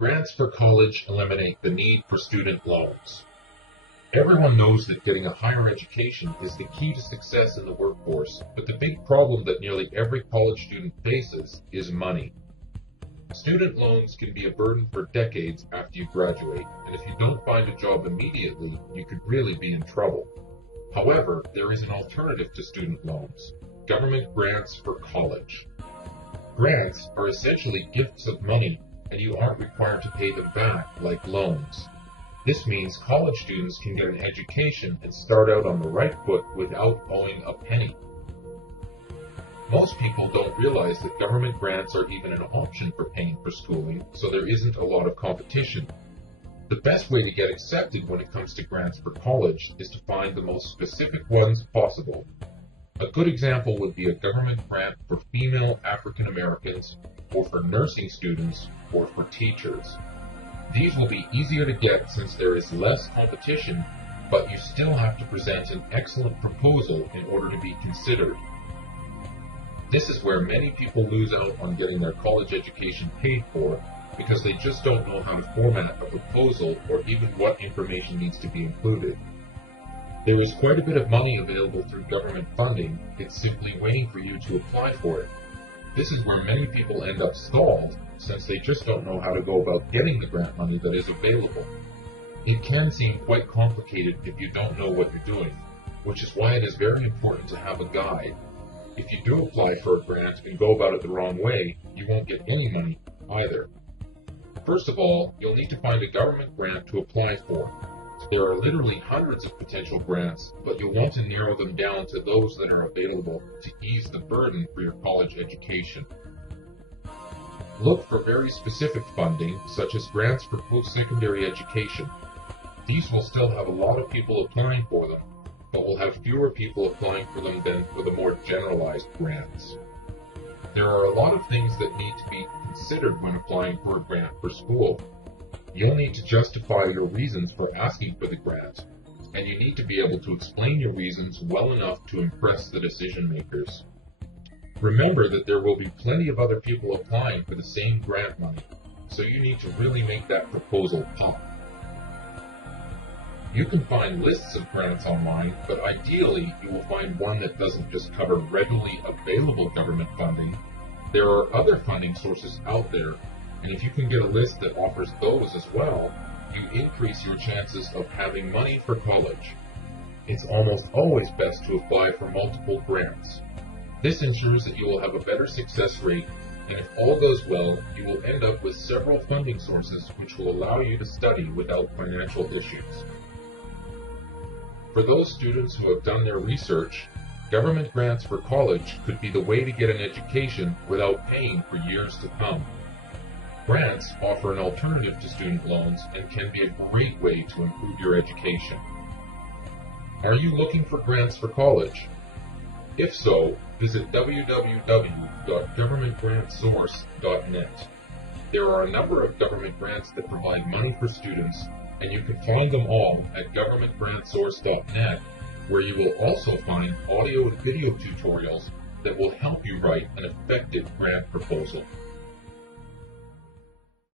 Grants for college eliminate the need for student loans. Everyone knows that getting a higher education is the key to success in the workforce, but the big problem that nearly every college student faces is money. Student loans can be a burden for decades after you graduate, and if you don't find a job immediately, you could really be in trouble. However, there is an alternative to student loans: government grants for college. Grants are essentially gifts of money, and you aren't required to pay them back like loans. This means college students can get an education and start out on the right foot without owing a penny. Most people don't realize that government grants are even an option for paying for schooling, so there isn't a lot of competition. The best way to get accepted when it comes to grants for college is to find the most specific ones possible. A good example would be a government grant for female African Americans, or for nursing students, or for teachers. These will be easier to get since there is less competition, but you still have to present an excellent proposal in order to be considered. This is where many people lose out on getting their college education paid for because they just don't know how to format a proposal or even what information needs to be included. There is quite a bit of money available through government funding, it's simply waiting for you to apply for it. This is where many people end up stalled, since they just don't know how to go about getting the grant money that is available. It can seem quite complicated if you don't know what you're doing, which is why it is very important to have a guide. If you do apply for a grant and go about it the wrong way, you won't get any money either. First of all, you'll need to find a government grant to apply for. There are literally hundreds of potential grants, but you'll want to narrow them down to those that are available to ease the burden for your college education. Look for very specific funding, such as grants for post-secondary education. These will still have a lot of people applying for them, but will have fewer people applying for them than for the more generalized grants. There are a lot of things that need to be considered when applying for a grant for school. You'll need to justify your reasons for asking for the grant, and you need to be able to explain your reasons well enough to impress the decision makers. Remember that there will be plenty of other people applying for the same grant money, so you need to really make that proposal pop. You can find lists of grants online, but ideally you will find one that doesn't just cover readily available government funding. There are other funding sources out there, and if you can get a list that offers those as well, you increase your chances of having money for college. It's almost always best to apply for multiple grants. This ensures that you will have a better success rate, and if all goes well, you will end up with several funding sources which will allow you to study without financial issues. For those students who have done their research, government grants for college could be the way to get an education without paying for years to come. Grants offer an alternative to student loans and can be a great way to improve your education. Are you looking for grants for college? If so, visit www.governmentgrantsource.net. There are a number of government grants that provide money for students, and you can find them all at governmentgrantsource.net, where you will also find audio and video tutorials that will help you write an effective grant proposal.